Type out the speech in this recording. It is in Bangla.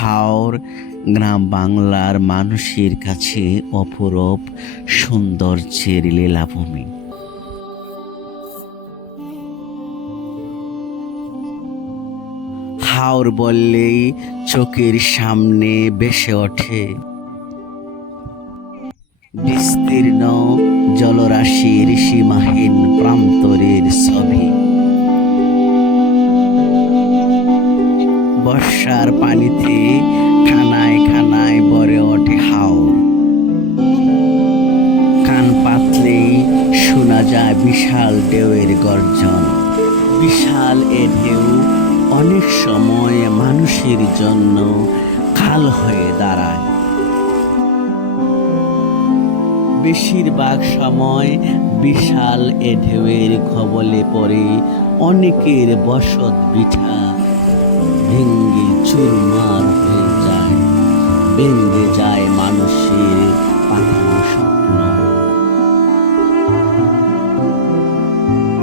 হাওর গ্রাম বাংলার মানুষের কাছে অপরূপ সৌন্দর্যের লীলাভূমি। হাওর বললেই চোখের সামনে ভেসে ওঠে বিস্তীর্ণ জলরাশির সীমাহীন প্রান্তরের ছবি। বর্ষার পানিতে খানায় খানায় ভরে ওঠে হাওর। কান পাতলেই শোনা যায় বিশাল ঢেউয়ের গর্জন। বিশাল এ ঢেউ অনেক সময় মানুষের জন্য কাল হয়ে দাঁড়ায়। বেশিরভাগ সময় বিশাল এ ঢেউয়ের কবলে পড়ে অনেকের বসত ভিটা ভেঙ্গে চুরমার হয়ে যায়। ভেঙ্গে যায় মানুষের